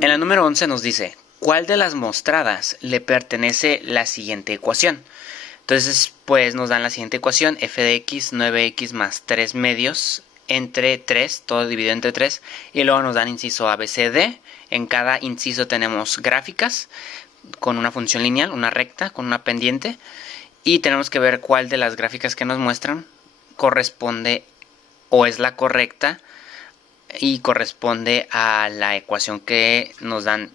En la número 11 nos dice, ¿cuál de las mostradas le pertenece la siguiente ecuación? Entonces, pues nos dan la siguiente ecuación, f de x, 9x más 3 medios entre 3, todo dividido entre 3, y luego nos dan inciso A, B, C, D. En cada inciso tenemos gráficas con una función lineal, una recta con una pendiente, y tenemos que ver cuál de las gráficas que nos muestran corresponde o es la correcta y corresponde a la ecuación que nos dan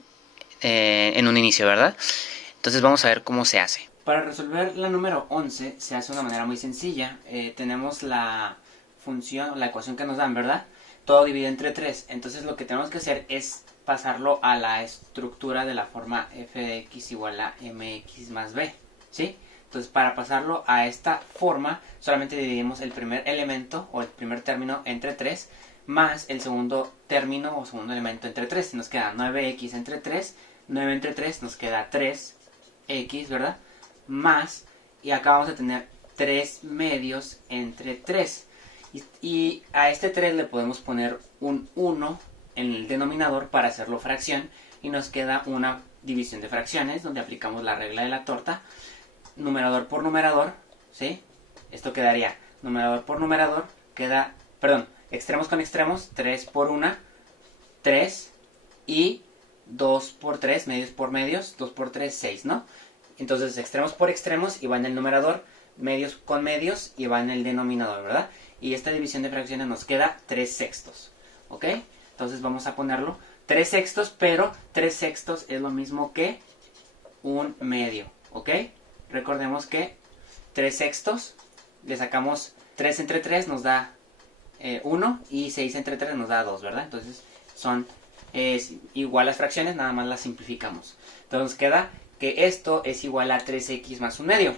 en un inicio, ¿verdad? Entonces vamos a ver cómo se hace. Para resolver la número 11 se hace de una manera muy sencilla. Tenemos la función, la ecuación que nos dan, ¿verdad? Todo dividido entre 3. Entonces lo que tenemos que hacer es pasarlo a la estructura de la forma f de x igual a mx más b, ¿sí? Entonces para pasarlo a esta forma solamente dividimos el primer elemento o el primer término entre 3 más el segundo término o segundo elemento entre 3. Nos queda 9x entre 3, 9 entre 3 nos queda 3x, ¿verdad? Más, y acá vamos a tener 3 medios entre 3. Y a este 3 le podemos poner un 1 en el denominador para hacerlo fracción. Y nos queda una división de fracciones donde aplicamos la regla de la torta. Numerador por numerador, ¿sí? Esto quedaría numerador por numerador, extremos con extremos, 3 por 1, 3, y 2 por 3, medios por medios, 2 por 3, 6, ¿no? Entonces extremos por extremos y va en el numerador, medios con medios y va en el denominador, ¿verdad? Y esta división de fracciones nos queda 3 sextos, ¿ok? Entonces vamos a ponerlo 3 sextos, pero 3 sextos es lo mismo que un medio, ¿ok? Recordemos que 3 sextos, le sacamos 3 entre 3 nos da 1 y 6 entre 3 nos da 2, ¿verdad? Entonces son igual las fracciones, nada más las simplificamos. Entonces queda que esto es igual a 3x más un medio.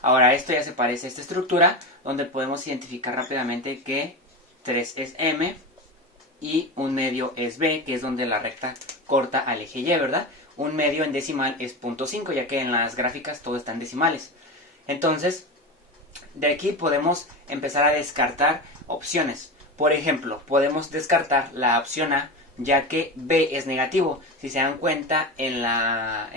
Ahora esto ya se parece a esta estructura donde podemos identificar rápidamente que 3 es m y un medio es b, que es donde la recta corta al eje y, ¿verdad? Un medio en decimal es 0.5, ya que en las gráficas todo está en decimales. Entonces, de aquí podemos empezar a descartar opciones. Por ejemplo, podemos descartar la opción A, ya que b es negativo. Si se dan cuenta, en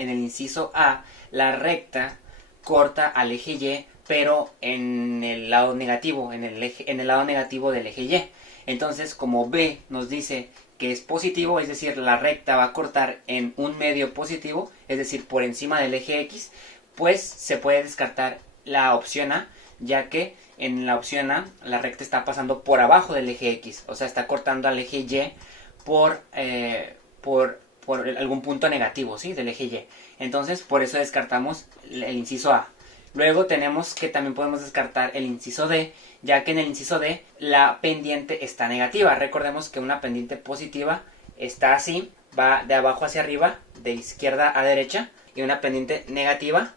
el inciso A, la recta corta al eje y, pero en el lado negativo, en el lado negativo del eje y. Entonces, como b nos dice que es positivo, es decir, la recta va a cortar en un medio positivo, es decir, por encima del eje x, pues se puede descartar la opción A, ya que en la opción A la recta está pasando por abajo del eje x, o sea, está cortando al eje y por algún punto negativo, ¿sí? Del eje y. Entonces, por eso descartamos el inciso A. Luego tenemos que también podemos descartar el inciso D, ya que en el inciso D la pendiente está negativa. Recordemos que una pendiente positiva está así, va de abajo hacia arriba, de izquierda a derecha, y una pendiente negativa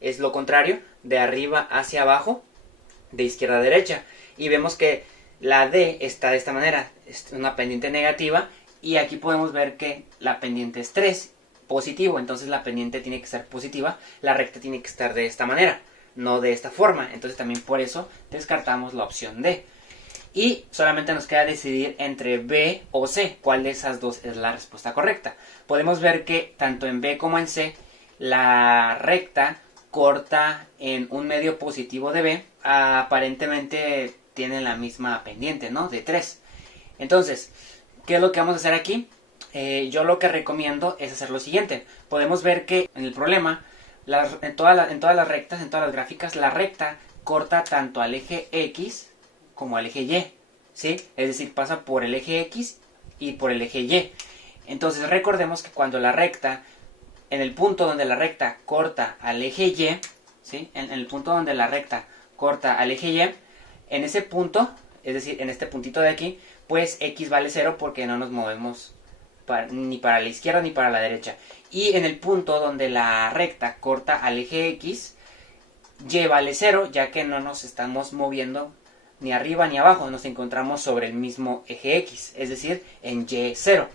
es lo contrario, de arriba hacia abajo, de izquierda a derecha. Y vemos que la D está de esta manera, es una pendiente negativa, y aquí podemos ver que la pendiente es 3, positivo, entonces la pendiente tiene que ser positiva, la recta tiene que estar de esta manera, no de esta forma. Entonces también por eso descartamos la opción D. Y solamente nos queda decidir entre B o C, cuál de esas dos es la respuesta correcta. Podemos ver que tanto en B como en C, la recta corta en un medio positivo de B, aparentemente tiene la misma pendiente, ¿no? De 3. Entonces, ¿qué es lo que vamos a hacer aquí? Yo lo que recomiendo es hacer lo siguiente. Podemos ver que en el problema, en todas las rectas, en todas las gráficas, la recta corta tanto al eje X como al eje Y, ¿sí? Es decir, pasa por el eje X y por el eje Y. Entonces recordemos que cuando la recta, en el punto donde la recta corta al eje Y, ¿sí? En el punto donde la recta corta al eje Y, en ese punto, es decir, en este puntito de aquí, pues X vale 0 porque no nos movemos ni para la izquierda ni para la derecha. Y en el punto donde la recta corta al eje X, Y vale 0, ya que no nos estamos moviendo ni arriba ni abajo, nos encontramos sobre el mismo eje X, es decir, en Y0.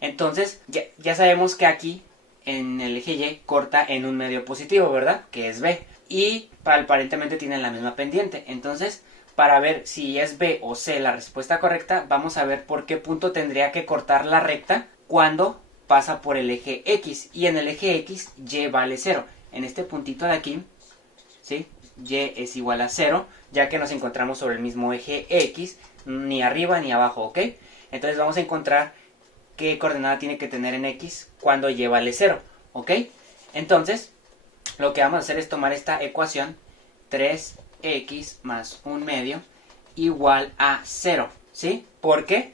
Entonces, ya sabemos que aquí, en el eje Y, corta en un medio positivo, ¿verdad? Que es B. Y aparentemente tienen la misma pendiente. Entonces, para ver si es B o C la respuesta correcta, vamos a ver por qué punto tendría que cortar la recta cuando pasa por el eje X. Y en el eje X, Y vale 0. En este puntito de aquí, ¿sí? Y es igual a 0, ya que nos encontramos sobre el mismo eje X, ni arriba ni abajo, ¿ok? Entonces vamos a encontrar qué coordenada tiene que tener en X cuando Y vale 0, ¿ok? Entonces, lo que vamos a hacer es tomar esta ecuación, 3x más 1/2 igual a 0, ¿sí? Porque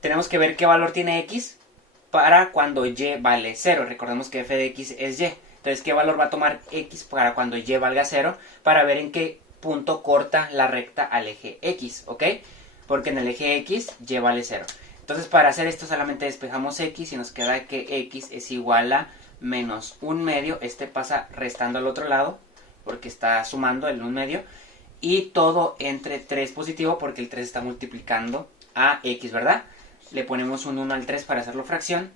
tenemos que ver qué valor tiene X para cuando Y vale 0. Recordemos que f de X es Y. Entonces, ¿qué valor va a tomar X para cuando Y valga 0? Para ver en qué punto corta la recta al eje X, ¿ok? Porque en el eje X, Y vale 0. Entonces, para hacer esto solamente despejamos X y nos queda que X es igual a menos 1/2. Este pasa restando al otro lado porque está sumando el 1/2. Y todo entre 3 positivo porque el 3 está multiplicando a X, ¿verdad? Le ponemos un 1 al 3 para hacerlo fracción.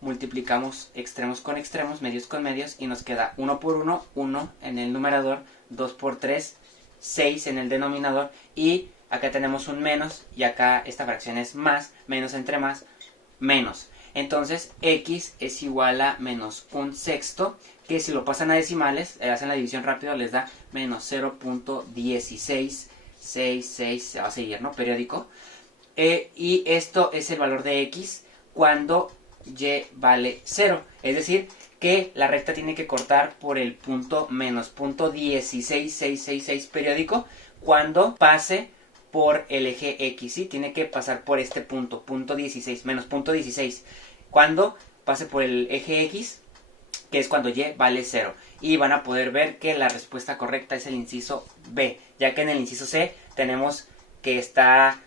Multiplicamos extremos con extremos, medios con medios, y nos queda 1 por 1, 1 en el numerador, 2 por 3, 6 en el denominador, y acá tenemos un menos, y acá esta fracción es más, menos entre más, menos. Entonces, X es igual a menos 1/6, que si lo pasan a decimales, hacen la división rápido, les da menos 0.1666, se va a seguir, ¿no? Periódico. Y esto es el valor de X cuando Y vale 0. Es decir, que la recta tiene que cortar por el punto menos punto 16666 periódico cuando pase por el eje X, ¿sí? Tiene que pasar por este punto, punto 16, menos punto 16. Cuando pase por el eje X, que es cuando Y vale 0. Y van a poder ver que la respuesta correcta es el inciso B, ya que en el inciso C tenemos que está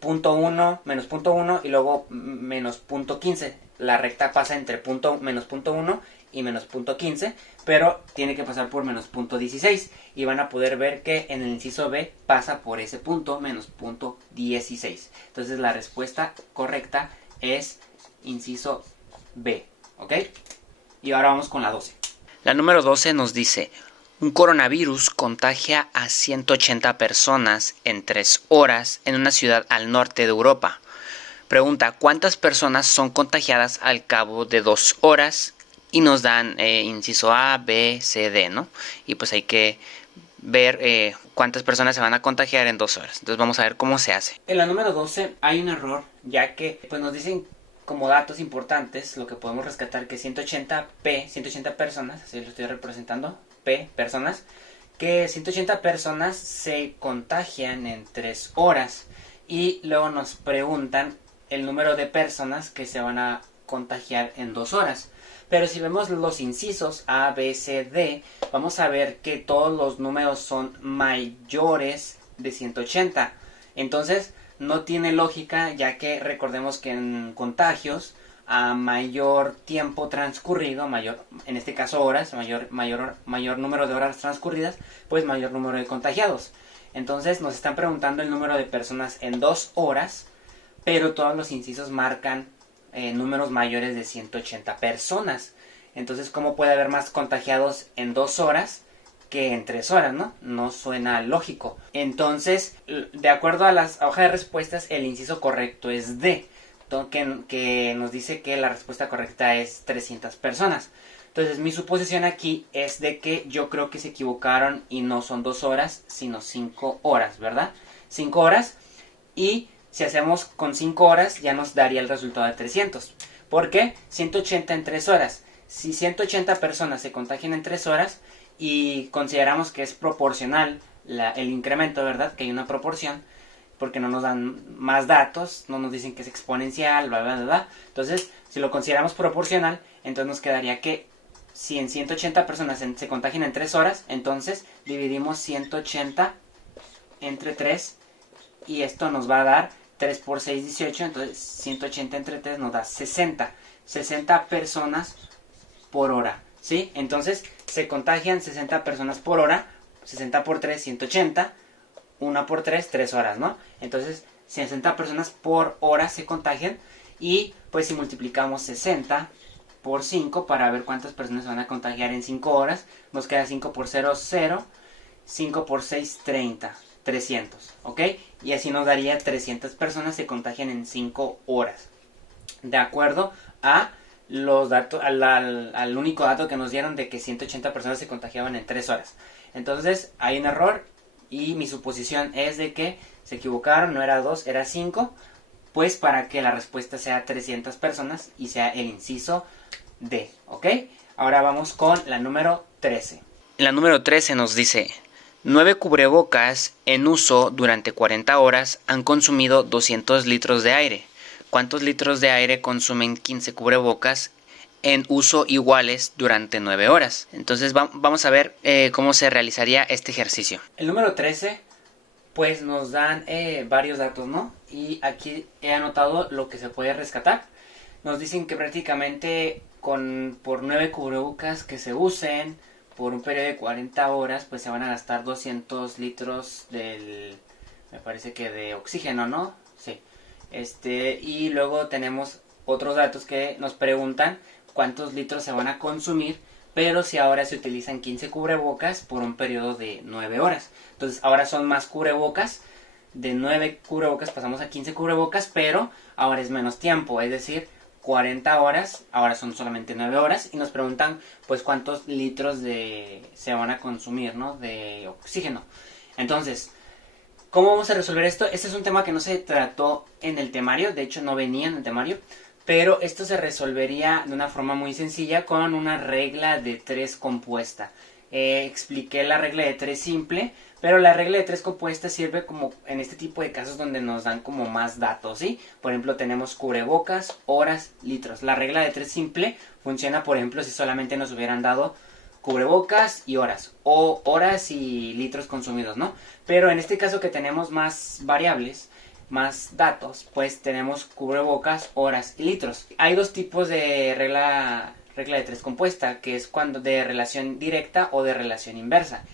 punto 1, menos punto 1 y luego menos punto 15. La recta pasa entre menos punto 1 y menos punto 15, pero tiene que pasar por menos punto 16. Y van a poder ver que en el inciso B pasa por ese punto, menos punto 16. Entonces la respuesta correcta es inciso B, ¿ok? Y ahora vamos con la 12. La número 12 nos dice: un coronavirus contagia a 180 personas en 3 horas en una ciudad al norte de Europa. Pregunta: ¿cuántas personas son contagiadas al cabo de 2 horas? Y nos dan inciso A, B, C, D, ¿no? Y pues hay que ver cuántas personas se van a contagiar en 2 horas. Entonces vamos a ver cómo se hace. En la número 12 hay un error, ya que pues nos dicen como datos importantes, lo que podemos rescatar, que 180 personas, así lo estoy representando, P, personas, que 180 personas se contagian en 3 horas. Y luego nos preguntan el número de personas que se van a contagiar en 2 horas. Pero si vemos los incisos A, B, C, D, vamos a ver que todos los números son mayores de 180. Entonces, no tiene lógica, ya que recordemos que en contagios, a mayor tiempo transcurrido, en este caso horas, mayor número de horas transcurridas, pues mayor número de contagiados. Entonces nos están preguntando el número de personas en 2 horas, pero todos los incisos marcan números mayores de 180 personas. Entonces, ¿cómo puede haber más contagiados en 2 horas que en 3 horas, ¿no? No suena lógico. Entonces, de acuerdo a las hojas de respuestas, el inciso correcto es D, que nos dice que la respuesta correcta es 300 personas. Entonces, mi suposición aquí es de que yo creo que se equivocaron y no son 2 horas, sino 5 horas, ¿verdad? 5 horas, y si hacemos con 5 horas ya nos daría el resultado de 300. ¿Por qué? 180 en 3 horas. Si 180 personas se contagian en 3 horas y consideramos que es proporcional el incremento, ¿verdad? Que hay una proporción, porque no nos dan más datos, no nos dicen que es exponencial, bla, bla, bla, bla. Entonces, si lo consideramos proporcional, entonces nos quedaría que si en 180 personas se contagian en 3 horas, entonces dividimos 180 entre 3 y esto nos va a dar 3 por 6, 18, entonces 180 entre 3 nos da 60. 60 personas por hora, ¿sí? Entonces se contagian 60 personas por hora, 60 por 3, 180, 1 por 3, 3 horas, ¿no? Entonces 60 personas por hora se contagian y pues si multiplicamos 60 por 5 para ver cuántas personas se van a contagiar en 5 horas, nos queda 5 por 0, 0, 5 por 6, 30. 300, ¿ok? Y así nos daría 300 personas se contagian en 5 horas. De acuerdo a los datos, al único dato que nos dieron de que 180 personas se contagiaban en 3 horas. Entonces hay un error y mi suposición es de que se equivocaron, no era 2, era 5, pues para que la respuesta sea 300 personas y sea el inciso D, ¿ok? Ahora vamos con la número 13. La número 13 nos dice: 9 cubrebocas en uso durante 40 horas han consumido 200 litros de aire. ¿Cuántos litros de aire consumen 15 cubrebocas en uso iguales durante 9 horas? Entonces vamos a ver cómo se realizaría este ejercicio. El número 13 pues nos dan varios datos, ¿no? Y aquí he anotado lo que se puede rescatar. Nos dicen que prácticamente por 9 cubrebocas que se usen por un periodo de 40 horas, pues se van a gastar 200 litros me parece que de oxígeno, ¿no? Sí. Y luego tenemos otros datos que nos preguntan cuántos litros se van a consumir, pero si ahora se utilizan 15 cubrebocas por un periodo de 9 horas. Entonces ahora son más cubrebocas, de 9 cubrebocas pasamos a 15 cubrebocas, pero ahora es menos tiempo, es decir, 40 horas, ahora son solamente 9 horas, y nos preguntan pues cuántos litros se van a consumir, ¿no? De oxígeno. Entonces, ¿cómo vamos a resolver esto? Este es un tema que no se trató en el temario, de hecho no venía en el temario, pero esto se resolvería de una forma muy sencilla con una regla de 3 compuesta. Expliqué la regla de 3 simple, pero la regla de 3 compuesta sirve como en este tipo de casos donde nos dan como más datos, ¿sí? Por ejemplo, tenemos cubrebocas, horas, litros. La regla de 3 simple funciona, por ejemplo, si solamente nos hubieran dado cubrebocas y horas, o horas y litros consumidos, ¿no? Pero en este caso que tenemos más variables, más datos, pues tenemos cubrebocas, horas y litros. Hay dos tipos de regla de 3 compuesta, que es cuando de relación directa o de relación inversa.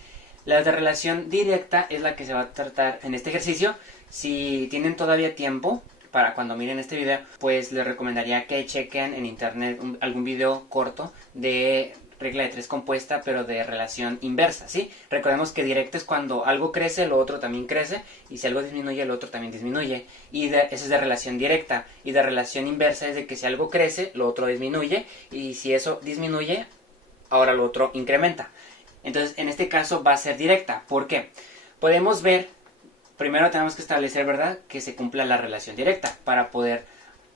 La de relación directa es la que se va a tratar en este ejercicio. Si tienen todavía tiempo para cuando miren este video, pues les recomendaría que chequen en internet algún video corto de regla de 3 compuesta, pero de relación inversa, ¿sí? Recordemos que directa es cuando algo crece, lo otro también crece, y si algo disminuye, lo otro también disminuye, y eso es de relación directa. Y de relación inversa es de que si algo crece, lo otro disminuye, y si eso disminuye, ahora lo otro incrementa. Entonces, en este caso va a ser directa. ¿Por qué? Podemos ver, primero tenemos que establecer, ¿verdad?, que se cumpla la relación directa para poder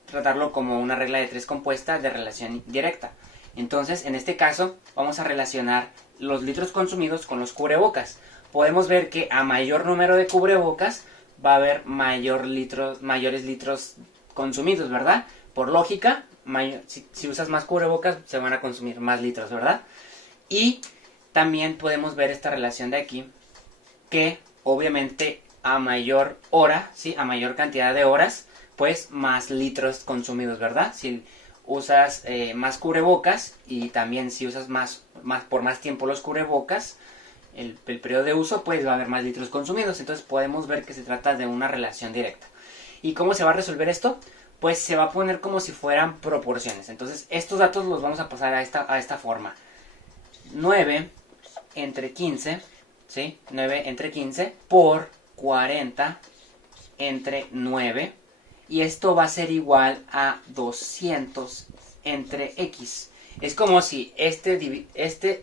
tratarlo como una regla de 3 compuesta de relación directa. Entonces, en este caso, vamos a relacionar los litros consumidos con los cubrebocas. Podemos ver que a mayor número de cubrebocas va a haber mayores litros consumidos, ¿verdad? Por lógica, si usas más cubrebocas, se van a consumir más litros, ¿verdad? Y también podemos ver esta relación de aquí, que obviamente a mayor hora, ¿sí?, a mayor cantidad de horas, pues más litros consumidos, ¿verdad? Si usas más cubrebocas y también si usas por más tiempo los cubrebocas, el periodo de uso, pues va a haber más litros consumidos. Entonces podemos ver que se trata de una relación directa. ¿Y cómo se va a resolver esto? Pues se va a poner como si fueran proporciones. Entonces estos datos los vamos a pasar a esta forma. 9 entre 15, ¿sí? 9 entre 15 por 40 entre 9. Y esto va a ser igual a 200 entre x. Es como si este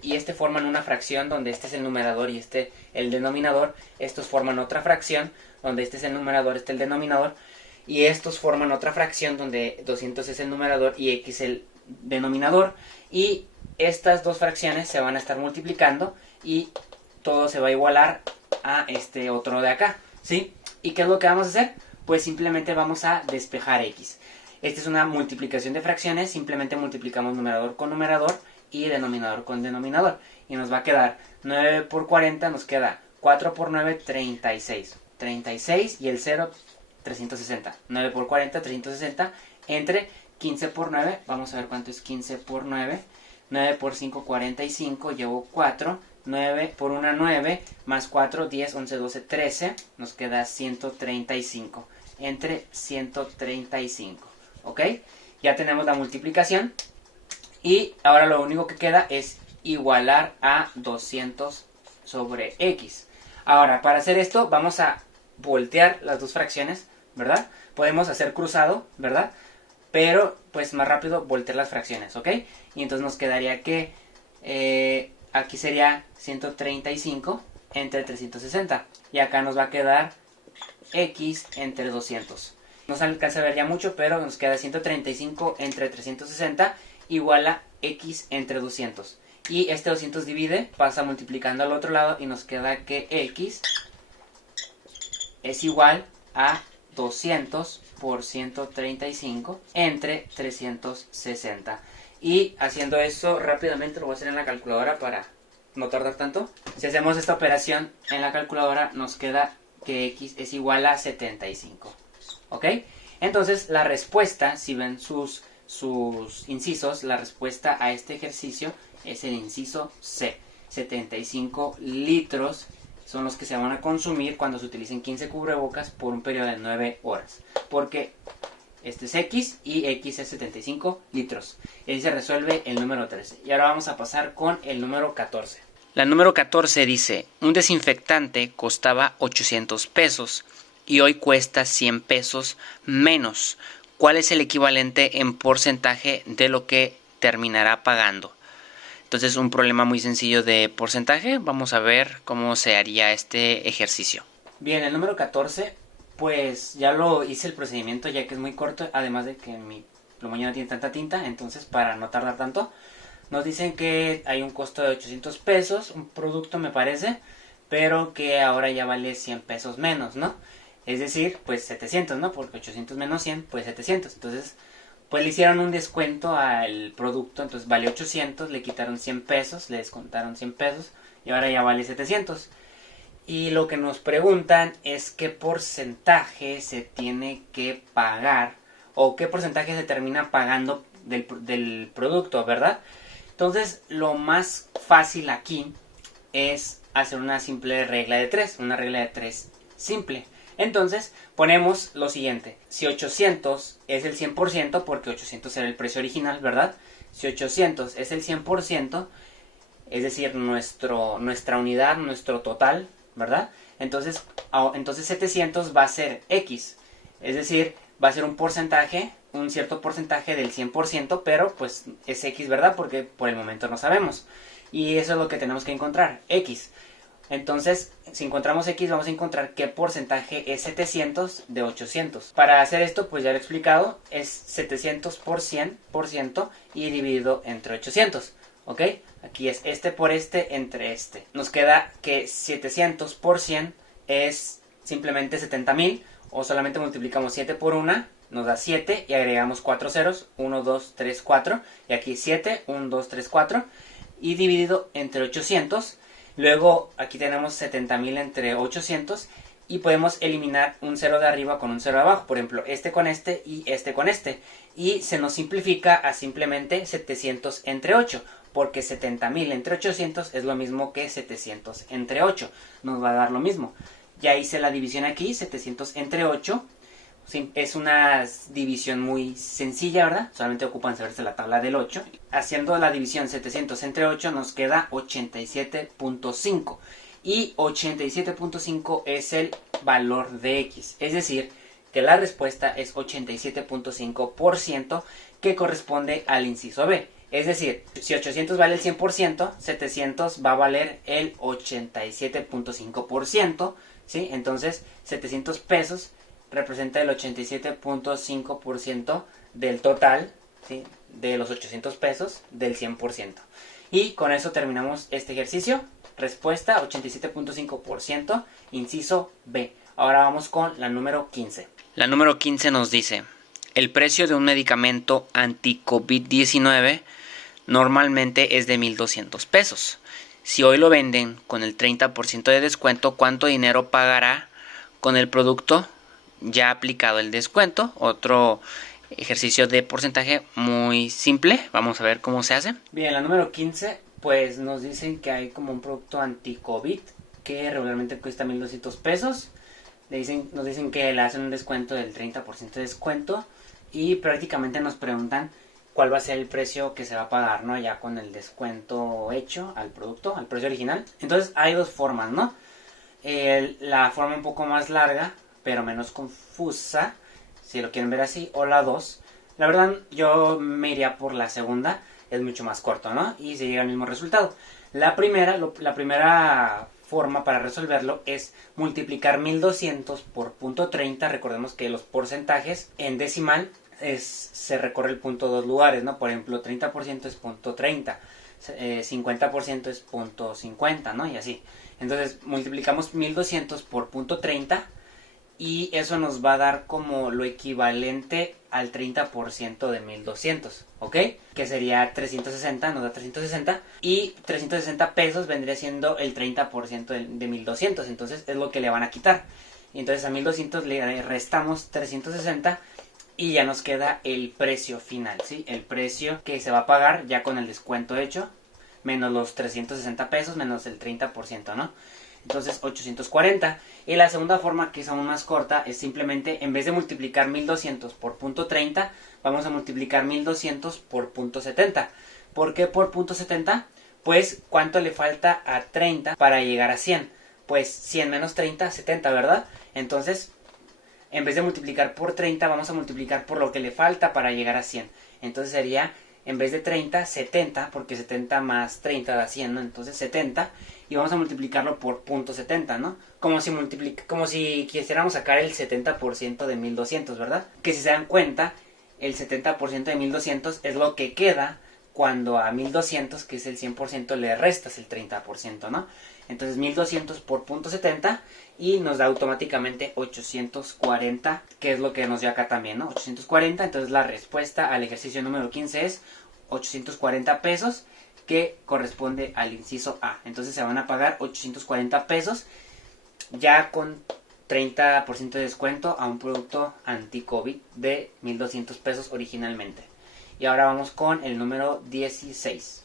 y este forman una fracción donde este es el numerador y este el denominador. Estos forman otra fracción donde este es el numerador, este el denominador. Y estos forman otra fracción donde 200 es el numerador y x el denominador. Y estas dos fracciones se van a estar multiplicando y todo se va a igualar a este otro de acá, ¿sí? ¿Y qué es lo que vamos a hacer? Pues simplemente vamos a despejar x. Esta es una multiplicación de fracciones, simplemente multiplicamos numerador con numerador y denominador con denominador. Y nos va a quedar 9 por 40, nos queda 4 por 9, 36. 36 y el 0, 360. 9 por 40, 360, entre 15 por 9, vamos a ver cuánto es 15 por 9. 9 por 5, 45, llevo 4. 9 por 1, 9, más 4, 10, 11, 12, 13, nos queda 135, entre 135, ¿ok? Ya tenemos la multiplicación y ahora lo único que queda es igualar a 200 sobre x. Ahora, para hacer esto vamos a voltear las dos fracciones, ¿verdad? Podemos hacer cruzado, ¿verdad? Pero pues más rápido voltear las fracciones, ¿ok? Y entonces nos quedaría que aquí sería 135 entre 360. Y acá nos va a quedar x entre 200. No se alcanza a ver ya mucho, pero nos queda 135 entre 360 igual a x entre 200. Y este 200 divide, pasa multiplicando al otro lado y nos queda que x es igual a 200 por 135 entre 360. Y haciendo eso rápidamente lo voy a hacer en la calculadora para no tardar tanto. Si hacemos esta operación en la calculadora nos queda que x es igual a 75. ¿Ok? Entonces la respuesta, si ven sus incisos, la respuesta a este ejercicio es el inciso C. 75 litros son los que se van a consumir cuando se utilicen 15 cubrebocas por un periodo de 9 horas. Porque este es X y X es 75 litros. Y ahí se resuelve el número 13. Y ahora vamos a pasar con el número 14. La número 14 dice, un desinfectante costaba 800 pesos y hoy cuesta 100 pesos menos. ¿Cuál es el equivalente en porcentaje de lo que terminará pagando? Entonces, un problema muy sencillo de porcentaje. Vamos a ver cómo se haría este ejercicio. Bien, el número 14, pues ya lo hice el procedimiento ya que es muy corto, además de que mi plumón ya no tiene tanta tinta, entonces para no tardar tanto, nos dicen que hay un costo de 800 pesos, un producto me parece, pero que ahora ya vale 100 pesos menos, ¿no? Es decir, pues 700, ¿no? Porque 800 menos 100, pues 700. Entonces, pues le hicieron un descuento al producto, entonces vale 800, le quitaron 100 pesos, le descontaron 100 pesos y ahora ya vale 700. Y lo que nos preguntan es qué porcentaje se tiene que pagar o qué porcentaje se termina pagando del producto, ¿verdad? Entonces, lo más fácil aquí es hacer una simple regla de 3, una regla de 3 simple. Entonces, ponemos lo siguiente. Si 800 es el 100%, porque 800 era el precio original, ¿verdad? Si 800 es el 100%, es decir, nuestra unidad, nuestro total, ¿verdad? Entonces 700 va a ser X. Es decir, va a ser un porcentaje, un cierto porcentaje del 100%, pero pues es X, ¿verdad? Porque por el momento no sabemos. Y eso es lo que tenemos que encontrar, X. Entonces, si encontramos X, vamos a encontrar qué porcentaje es 700 de 800. Para hacer esto, pues ya lo he explicado, es 700 por 100% y dividido entre 800. ¿Ok? Aquí es este por este entre este. Nos queda que 700 por 100 es simplemente 70,000. O solamente multiplicamos 7 por 1, nos da 7 y agregamos 4 ceros. 1, 2, 3, 4. Y aquí 7, 1, 2, 3, 4. Y dividido entre 800. Luego aquí tenemos 70,000 entre 800 y podemos eliminar un cero de arriba con un cero de abajo. Por ejemplo, este con este y este con este. Y se nos simplifica a simplemente 700 entre 8. Porque 70,000 entre 800 es lo mismo que 700 entre 8. Nos va a dar lo mismo. Ya hice la división aquí, 700 entre 8. Es una división muy sencilla, ¿verdad? Solamente ocupan saberse la tabla del 8. Haciendo la división 700 entre 8 nos queda 87.5. Y 87.5 es el valor de X. Es decir, que la respuesta es 87.5% que corresponde al inciso B. Es decir, si 800 vale el 100%, 700 va a valer el 87.5%. ¿Sí? Entonces, 700 pesos representa el 87.5% del total, ¿sí? De los 800 pesos del 100%. Y con eso terminamos este ejercicio. Respuesta 87.5%, inciso B. Ahora vamos con la número 15. La número 15 nos dice, el precio de un medicamento anti-COVID-19 normalmente es de 1,200 pesos. Si hoy lo venden con el 30% de descuento, ¿cuánto dinero pagará con el producto ya aplicado el descuento? Otro ejercicio de porcentaje muy simple. Vamos a ver cómo se hace. Bien, la número 15, pues nos dicen que hay como un producto anti-COVID que regularmente cuesta 1,200 pesos. Nos dicen que le hacen un descuento del 30% de descuento y prácticamente nos preguntan cuál va a ser el precio que se va a pagar, ¿no? Ya con el descuento hecho al producto, al precio original. Entonces hay dos formas, ¿no? la forma un poco más larga, pero menos confusa, si lo quieren ver así, o la 2. La verdad, yo me iría por la segunda, es mucho más corto, ¿no? Y se llega al mismo resultado. La primera forma para resolverlo es multiplicar 1200 por punto 30. Recordemos que los porcentajes en decimal se recorre el punto dos lugares, ¿no? Por ejemplo, 30% es punto 30, 50% es punto 50, ¿no? Y así. Entonces multiplicamos 1200 por punto 30 y eso nos va a dar como lo equivalente al 30% de 1200, ¿ok? Que sería 360, nos da 360, y 360 pesos vendría siendo el 30% de 1200, entonces es lo que le van a quitar. Y entonces a 1200 le restamos 360 y ya nos queda el precio final, ¿sí? El precio que se va a pagar ya con el descuento hecho, menos los 360 pesos, menos el 30%, ¿no? Entonces 840. Y la segunda forma, que es aún más corta, es simplemente, en vez de multiplicar 1200 por punto 30, vamos a multiplicar 1200 por punto 70. ¿Por qué por punto 70? Pues, ¿cuánto le falta a 30 para llegar a 100? Pues 100 menos 30, 70, ¿verdad? Entonces, en vez de multiplicar por 30, vamos a multiplicar por lo que le falta para llegar a 100. Entonces sería, en vez de 30, 70, porque 70 más 30 da 100, ¿no? Entonces 70, y vamos a multiplicarlo por punto 70, ¿no? Como si quisiéramos sacar el 70% de 1200, ¿verdad? Que si se dan cuenta, el 70% de 1200 es lo que queda cuando a 1200, que es el 100%, le restas el 30%, ¿no? Entonces 1200 por punto 70 y nos da automáticamente 840, que es lo que nos dio acá también, ¿no? 840, entonces la respuesta al ejercicio número 15 es 840 pesos, que corresponde al inciso A. Entonces se van a pagar 840 pesos ya con 30% de descuento a un producto anti-COVID de 1200 pesos originalmente. Y ahora vamos con el número 16.